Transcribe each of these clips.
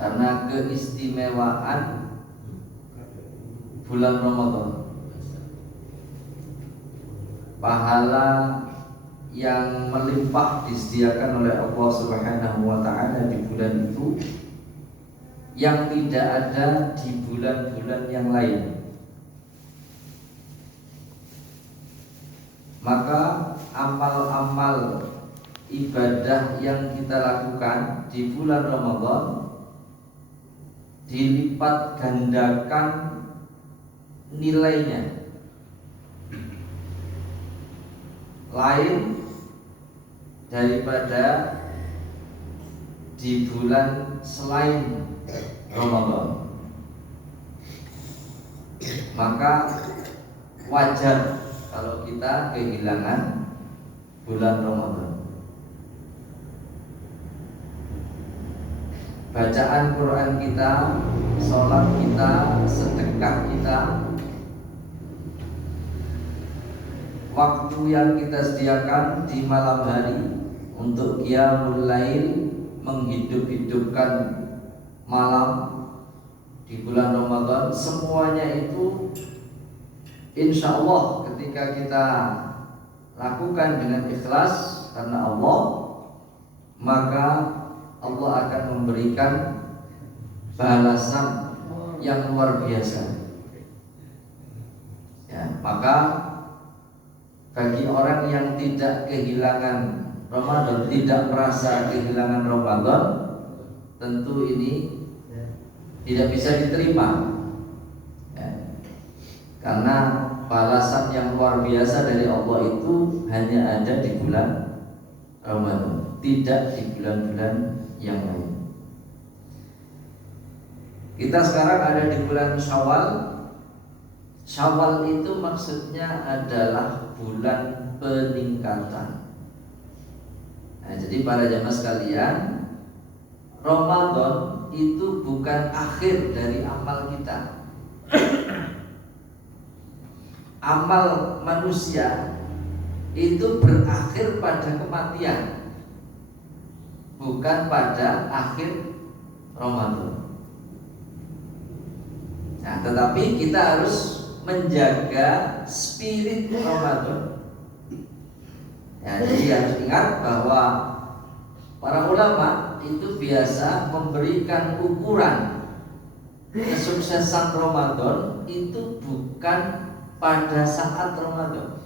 karena keistimewaan bulan Ramadan. Pahala yang melimpah disediakan oleh Allah Subhanahu wa taala di bulan itu yang tidak ada di bulan-bulan yang lain. Maka amal-amal ibadah yang kita lakukan di bulan Ramadan dilipat gandakan nilainya, lain daripada di bulan selain Ramadan. Maka wajar kalau kita kehilangan bulan Ramadan. Bacaan Quran kita, sholat kita, sedekah kita, waktu yang kita sediakan di malam hari untuk qiyamul lail, menghidup-hidupkan malam di bulan Ramadan, semuanya itu insya Allah ketika kita lakukan dengan ikhlas karena Allah, maka Allah akan memberikan balasan yang luar biasa. Ya, maka bagi orang yang tidak kehilangan Ramadan, tidak merasa kehilangan Ramadan, tentu ini tidak bisa diterima, ya. Karena balasan yang luar biasa dari Allah itu hanya ada di bulan Ramadan, tidak di bulan-bulan yang lain. Kita sekarang ada di bulan Syawal. Syawal itu maksudnya adalah bulan peningkatan. Nah, jadi para jamaah sekalian, Ramadan itu bukan akhir dari amal kita. Amal manusia itu berakhir pada kematian, bukan pada akhir Ramadan. Nah, tetapi kita harus menjaga spirit Ramadan. Ya, jadi harus ingat bahwa para ulama itu biasa memberikan ukuran kesuksesan Ramadan itu bukan pada saat Ramadan,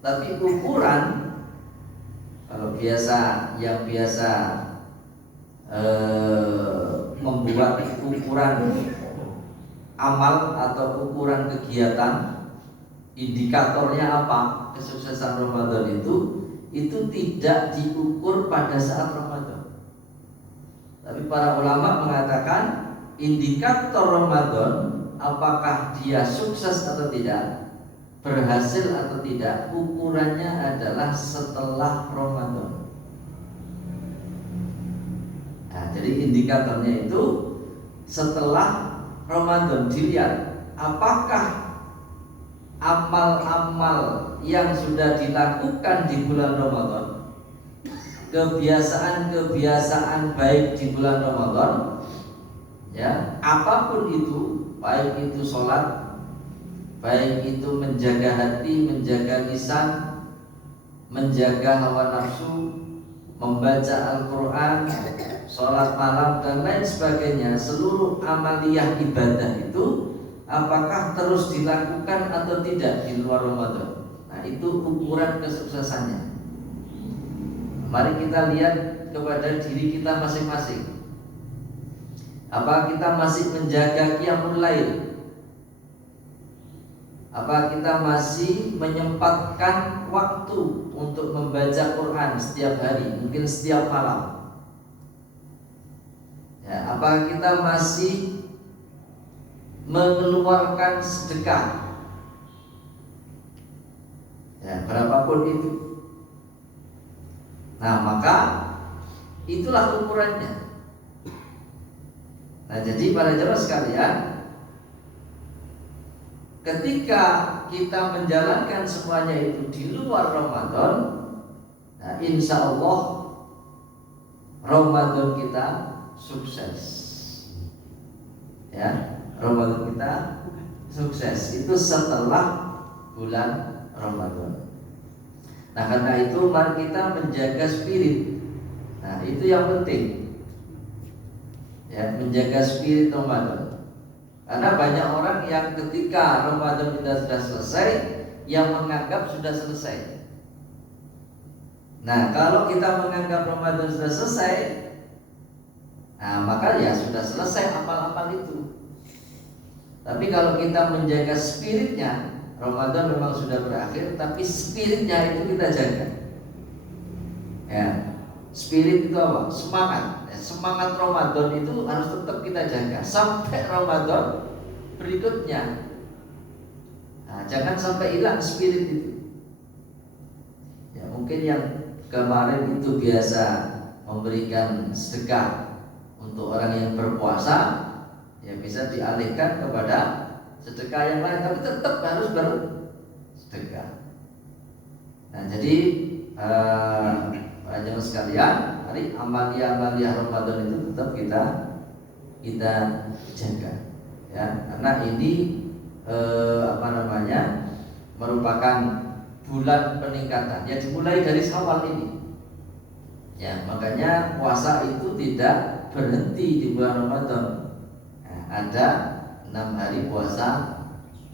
tapi ukuran, kalau yang biasa membuat ukuran amal atau ukuran kegiatan, indikatornya apa kesuksesan Ramadan itu tidak diukur pada saat Ramadan. Tapi para ulama mengatakan indikator Ramadan, apakah dia sukses atau tidak, berhasil atau tidak, ukurannya adalah setelah Ramadan. Nah, jadi indikatornya itu setelah Ramadan, dilihat apakah amal-amal yang sudah dilakukan di bulan Ramadan, kebiasaan-kebiasaan baik di bulan Ramadan, ya, apapun itu, baik itu sholat, baik itu menjaga hati, menjaga lisan, menjaga hawa nafsu, membaca Al-Quran, sholat malam dan lain sebagainya, seluruh amaliyah ibadah itu apakah terus dilakukan atau tidak di luar Ramadan. Nah, itu ukuran kesuksesannya. Mari kita lihat kepada diri kita masing-masing. Apa kita masih menjaga qiyamul lail? Apa kita masih menyempatkan waktu untuk membaca Quran setiap hari, mungkin setiap malam? Ya, apa kita masih mengeluarkan sedekah, ya, berapapun itu? Nah, maka itulah ukurannya. Nah, jadi para jemaah sekalian, ketika kita menjalankan semuanya itu di luar Ramadan, nah, insya Allah Ramadan kita sukses. Ya, Ramadan kita sukses itu setelah bulan Ramadan. Nah, karena itu mari kita menjaga spirit. Nah, itu yang penting. Ya, menjaga spirit Ramadan. Karena banyak orang yang ketika Ramadan sudah selesai, yang menganggap sudah selesai. Nah, kalau kita menganggap Ramadan sudah selesai, nah maka ya sudah selesai amal-amal itu. Tapi kalau kita menjaga spiritnya, Ramadan memang sudah berakhir, tapi spiritnya itu kita jaga. Ya, spirit itu apa? Semangat. Ya, semangat Ramadan itu harus tetap kita jaga sampai Ramadan berikutnya. Nah, jangan sampai hilang spirit itu. Ya, mungkin yang kemarin itu biasa memberikan sedekah untuk orang yang berpuasa, ya bisa dialihkan kepada sedekah yang lain, tapi tetap harus bersedekah. Nah, jadi para jemaah sekalian, hari amalia Ramadan itu tetap kita jaga, ya, karena ini merupakan bulan peningkatan. Ya, dimulai dari Syawal ini. Ya, makanya puasa itu tidak berhenti di bulan Ramadan. Nah, ada 6 hari puasa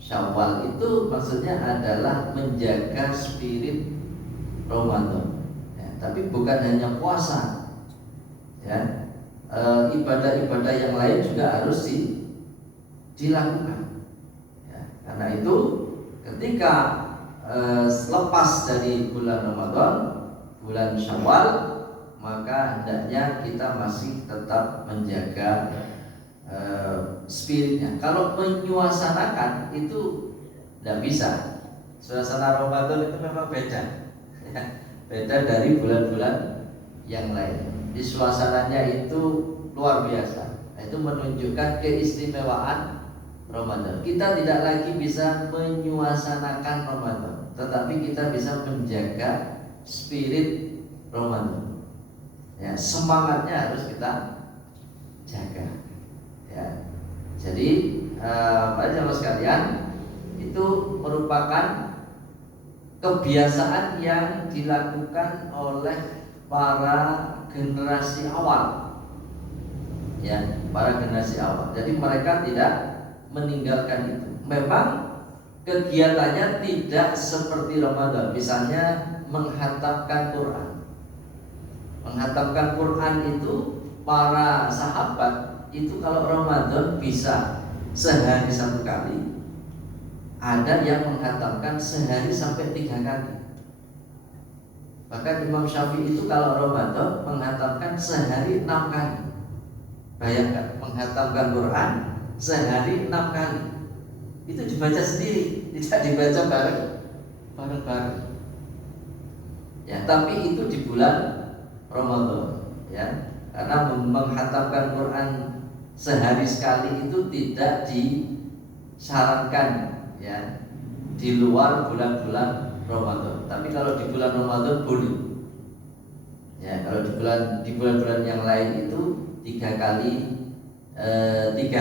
Syawal, itu maksudnya adalah menjaga spirit Ramadan. Ya, tapi bukan hanya puasa. Ya, ibadah-ibadah yang lain juga harus dilakukan. Ya, karena itu ketika lepas dari bulan Ramadan, bulan Syawal, maka hendaknya kita masih tetap menjaga spiritnya. Kalau menyuasanakan itu tidak bisa. Suasana Ramadan itu memang beda, beda dari bulan-bulan yang lain. Di suasananya itu luar biasa. Itu menunjukkan keistimewaan Ramadan. Kita tidak lagi bisa menyuasanakan Ramadan, tetapi kita bisa menjaga spirit Ramadan. Ya, semangatnya harus kita jaga. Ya, jadi para jemaah sekalian, itu merupakan kebiasaan yang dilakukan oleh para generasi awal. Ya, para generasi awal. Jadi mereka tidak meninggalkan itu. Memang kegiatannya tidak seperti Ramadan. Misalnya menghatamkan Quran. Menghatamkan Quran itu para sahabat itu kalau Ramadan bisa sehari 1 kali. Ada yang menghatamkan sehari sampai 3 kali. Bahkan Imam Syafi'i itu kalau Ramadan menghatamkan sehari 6 kali. Bayangkan, menghatamkan Quran sehari 6 kali. Itu dibaca sendiri, tidak dibaca bareng-bareng. Ya, tapi itu di bulan Ramadan, ya. Karena menghatamkan Quran sehari sekali itu tidak disarankan, ya, di luar bulan-bulan Ramadan. Tapi kalau di bulan Ramadan boleh. Ya, kalau di bulan-bulan yang lain itu 3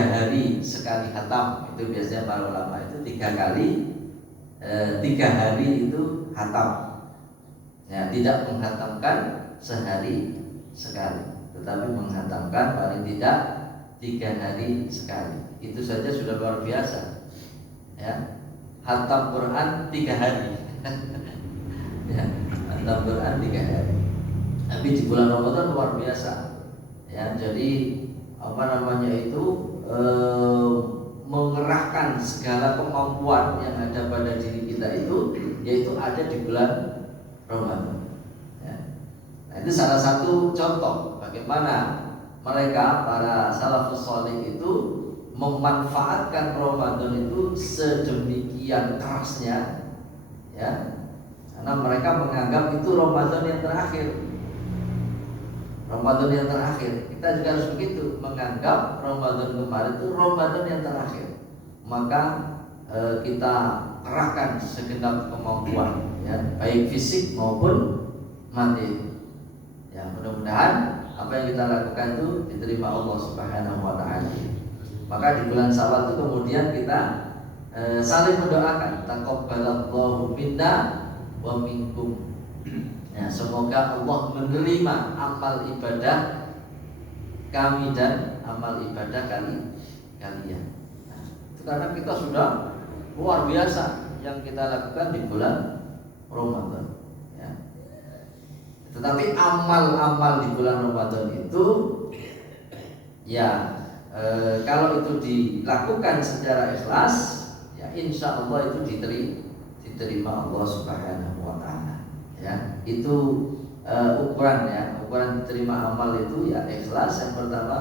hari sekali khatam. Itu biasanya para ulama itu 3 hari itu khatam. Ya, tidak menghatamkan sehari sekali, tetapi menghatamkan paling tidak 3 hari sekali. Itu saja sudah luar biasa. Ya, khatam Quran 3 hari. Ya, khatam Quran 3 hari. Tapi di bulan Ramadan luar biasa. Ya, jadi mengerahkan segala kemampuan yang ada pada diri kita itu, yaitu ada di bulan Ramadan. Ya. Nah, itu salah satu contoh bagaimana mereka para salafus saleh itu memanfaatkan Ramadan itu sedemikian kerasnya, ya, karena mereka menganggap itu Ramadan yang terakhir. Ramadan yang terakhir, kita juga harus begitu, menganggap Ramadan kemarin itu Ramadan yang terakhir. Maka kita kerahkan segenap kemampuan, ya, baik fisik maupun materi. Ya, mudah-mudahan apa yang kita lakukan itu diterima Allah Subhanahu wa taala. Maka di bulan Syawal itu kemudian kita saling mendoakan, taqabbalallahu minna wa minkum. Ya, semoga Allah menerima amal ibadah kami dan amal ibadah kalian. Nah, itu karena kita sudah luar biasa yang kita lakukan di bulan Ramadan. Ya. Tetapi amal-amal di bulan Ramadan itu, ya kalau itu dilakukan secara ikhlas, ya insya Allah itu diterima Allah Subhanahu wa taala. Ya, itu ukuran diterima amal itu ya ikhlas yang pertama.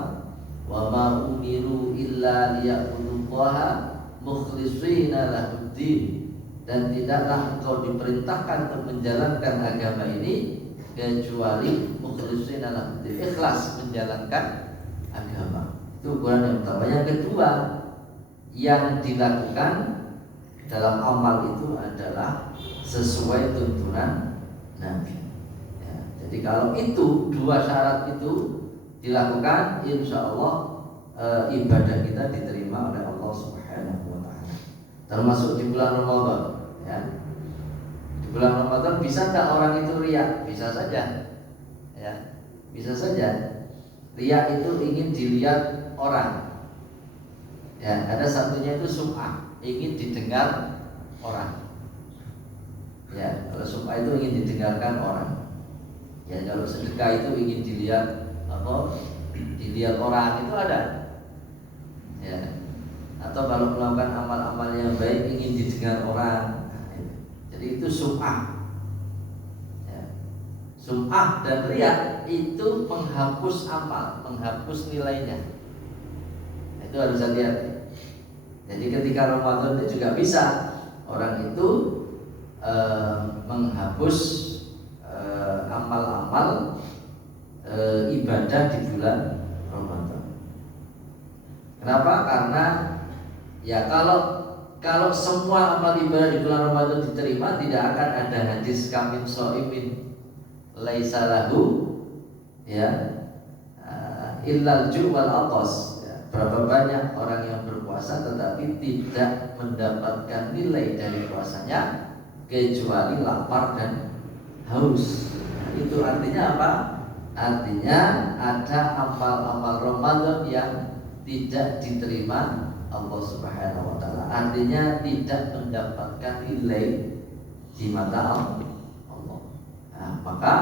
Wa ma umiru illa liya'budullaha mukhlishina lahuddin, dan tidaklah engkau diperintahkan untuk menjalankan agama ini kecuali mukhlishina lahuddin, ikhlas menjalankan agama. Itu ukuran yang pertama. Yang kedua, yang dilakukan dalam amal itu adalah sesuai tuntunan Nabi. Ya, jadi kalau itu dua syarat itu dilakukan, insya Allah ibadah kita diterima oleh Allah Subhanahu wa taala. Termasuk di bulan Ramadan. Ya. Di bulan Ramadan bisa tak orang itu riya? Bisa saja. Ya, bisa saja. Riya itu ingin dilihat orang. Ya, ada satunya itu sum'ah, ingin didengar orang. Ya, kalau sum'ah itu ingin didengarkan orang. Ya, kalau sedekah itu ingin dilihat dilihat orang, itu ada. Ya. Atau kalau melakukan amal-amal yang baik ingin didengar orang. Jadi itu sum'ah. Ya. Sum'ah dan riya itu menghapus amal, menghapus nilainya. Itu harus hati-hati. Jadi ketika Ramadan itu juga bisa orang itu menghapus amal-amal ibadah di bulan Ramadan. Kenapa? Karena ya kalau semua amal ibadah di bulan Ramadan diterima, tidak akan ada hadis kamin so'imin laisa lahu ya illal ju' wal atas. Berapa banyak orang yang berpuasa tetapi tidak mendapatkan nilai dari puasanya kecuali lapar dan haus. Nah, itu artinya apa? Artinya ada amal-amal Ramadan yang tidak diterima Allah Subhanahu wa taala. Artinya tidak mendapatkan nilai di mata Allah. Nah, maka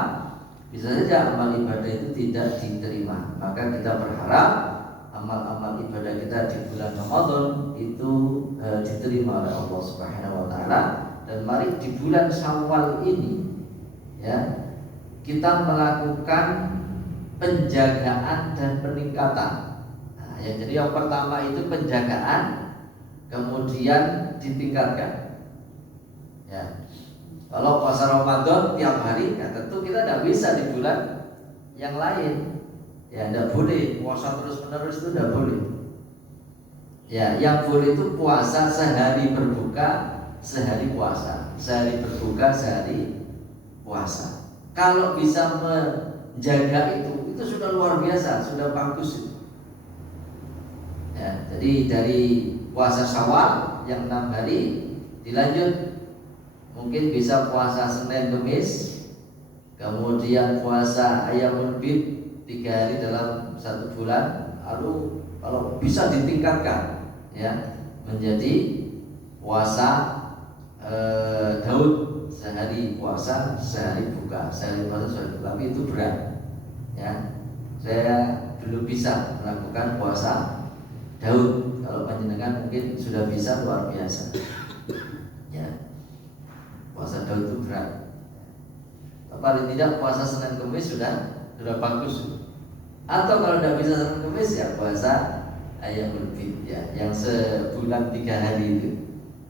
bisa saja amal ibadah itu tidak diterima. Maka kita berharap amal-amal ibadah kita di bulan Ramadan itu diterima oleh Allah Subhanahu wa taala. Dan mari di bulan Syawal ini ya kita melakukan penjagaan dan peningkatan. Nah, jadi yang pertama itu penjagaan, kemudian ditingkatkan. Ya, kalau puasa Ramadan tiap hari, ya tentu kita tidak bisa di bulan yang lain. Ya, tidak boleh puasa terus-menerus, itu tidak boleh. Ya, yang boleh itu puasa sehari berbuka, sehari puasa, sehari berbuka, sehari puasa. Kalau bisa menjaga itu sudah luar biasa, sudah bagus itu. Ya, jadi dari puasa Syawal yang 6 hari dilanjut, mungkin bisa puasa Senin Kamis, kemudian puasa Ayyamul Bid 3 hari dalam 1 bulan, lalu kalau bisa ditingkatkan ya menjadi puasa Daud, sehari puasa, sehari buka, sehari puasa, sehari buka. Tapi itu berat ya. Saya belum bisa melakukan puasa Daud. Kalau panjenengan mungkin sudah bisa, luar biasa ya. Puasa Daud itu berat. Paling tidak puasa Senin Kamis sudah bagus. Atau kalau tidak bisa Senin Kamis ya puasa Ayyamul Bid ya, yang sebulan 3 hari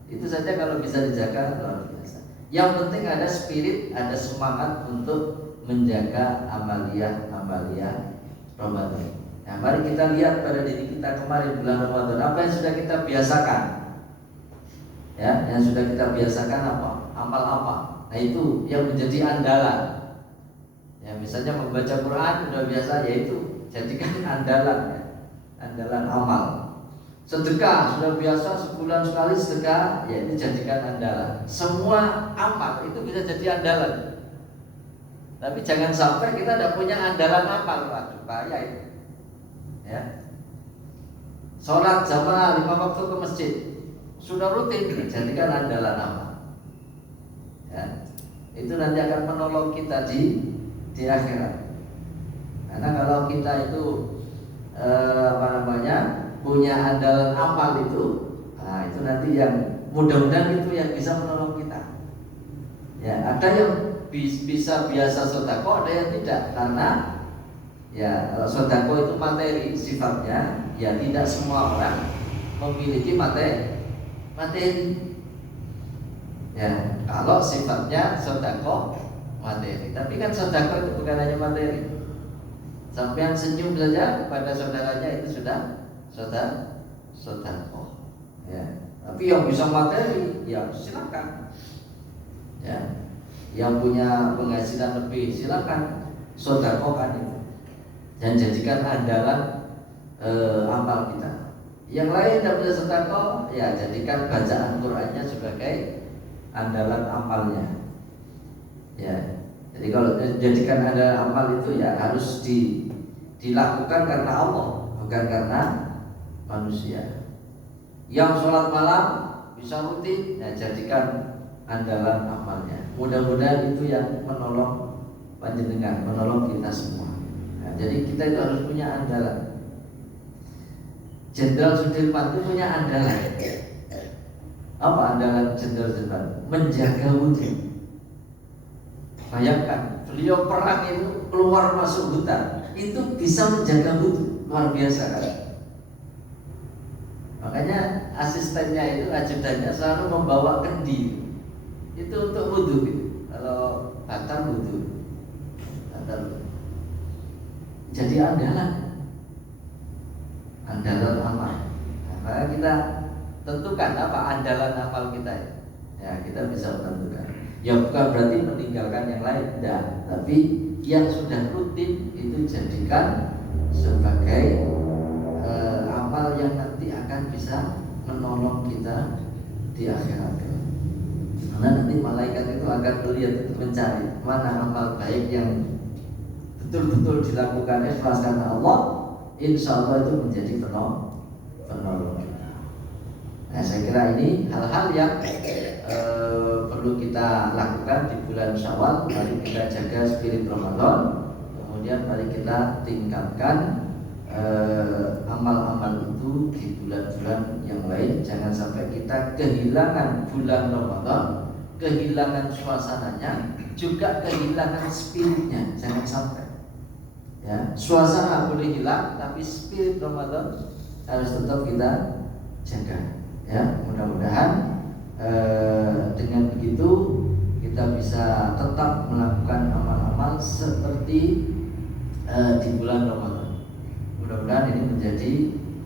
itu saja kalau bisa dijaga luar biasa. Yang penting ada spirit, ada semangat untuk menjaga amalia Ramadan. Nah, mari kita lihat pada diri kita kemarin bulan Ramadan, apa yang sudah kita biasakan. Ya, yang sudah kita biasakan apa? Amal apa? Nah, itu yang menjadi andalan. Ya, misalnya membaca Quran sudah biasa, yaitu jadikan andalan, ya, andalan amal. Sedekah sudah biasa, sebulan sekali sedekah, ya itu jadikan andalan. Semua amal itu bisa jadi andalan. Tapi jangan sampai kita tidak punya andalan amal, waduh bahaya itu. Ya. Sholat jamaah 5 waktu ke masjid sudah rutin, jadikan andalan amal. Ya. Itu nanti akan menolong kita di akhirat. Karena kalau kita itu punya andalan amal itu, nah itu nanti yang mudah-mudahan itu yang bisa menolong kita. Ya, ada yang bisa biasa sedekah, ada yang tidak, karena ya kalau sedekah itu materi sifatnya, ya tidak semua orang memiliki materi. Ya, kalau sifatnya sedekah materi, tapi kan sedekah itu bukan hanya materi. Sampai yang senyum saja kepada saudaranya itu sudah sedekah. Ya. Tapi yang bisa materi, ya silakan. Ya. Yang punya penghasilan lebih, silakan sedekahkan itu. Dan jadikan andalan amal kita. Yang lain tidak bisa sedekah, ya jadikan bacaan Qur'annya sebagai andalan amalnya. Ya. Jadi kalau jadikan andalan amal itu ya harus dilakukan karena Allah, bukan karena manusia. Yang sholat malam bisa rutin, ya jadikan andalan amalnya. Mudah-mudahan itu yang menolong panjenengan, menolong kita semua. Nah, jadi kita itu harus punya andalan. Jenderal Sudirman itu punya andalan. Apa andalan Jenderal Sudirman? Menjaga wudhu. Bayangkan, beliau perang itu keluar masuk hutan, itu bisa menjaga wudhu, luar biasa kan? Makanya asistennya itu, ajudannya selalu membawa kendi, itu untuk wudhu. Kalau batal wudhu, jadi andalan amal. Nah, maka kita tentukan apa andalan amal kita ya, kita bisa tentukan. Ya bukan berarti meninggalkan yang lain, tidak. Tapi yang sudah rutin itu jadikan sebagai amal yang nanti akan bisa menolong kita di akhirat. Karena nanti malaikat itu akan melihat, mencari mana amal baik yang betul-betul dilakukan ikhlas karena Allah, insya Allah itu menjadi penolong kita. Nah, saya kira ini hal-hal yang perlu kita lakukan di bulan Syawal. Mari kita jaga spirit Ramadan. Kemudian mari kita tingkatkan amal-amal itu di bulan-bulan yang lain. Jangan sampai kita kehilangan bulan Ramadan, kehilangan suasananya, juga kehilangan spiritnya. Jangan sampai. Ya, suasana boleh hilang, tapi spirit Ramadan harus tetap kita jaga. Ya, mudah-mudahan dengan begitu kita bisa tetap melakukan amal-amal seperti di bulan Ramadan. Mudah-mudahan ini menjadi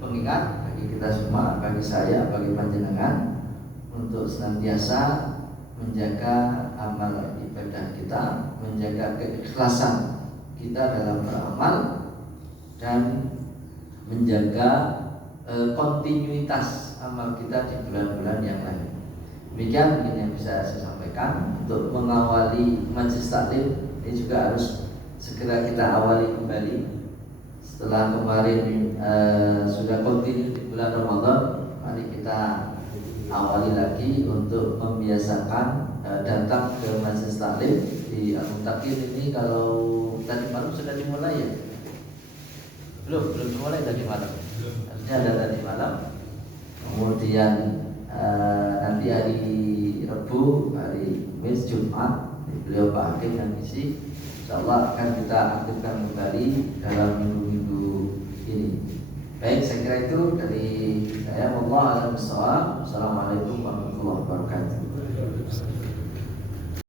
pengingat bagi kita semua, bagi saya, bagi panjenengan, untuk senantiasa menjaga amal ibadah kita, menjaga keikhlasan kita dalam beramal, dan menjaga kontinuitas amal kita di bulan-bulan yang lain. Demikian mungkin yang bisa saya sampaikan untuk mengawali majelis taklim ini, juga harus segera kita awali kembali setelah kemarin sudah kontinu di bulan Ramadan. Mari kita awali lagi untuk membiasakan datang ke majelis taklim di Al-Muttaqin ini. Kalau tadi malam sudah dimulai ya? Belum dimulai tadi malam. Harusnya ada tadi malam. Kemudian nanti hari Rabu, hari Kamis, Jumat beliau Pak Hakim yang isi, insyaallah akan kita aktifkan kembali dalam minggu-minggu ini. Baik, saya kira itu dari saya. Wallahu a'lam bishawab. Assalamualaikum warahmatullahi wabarakatuh.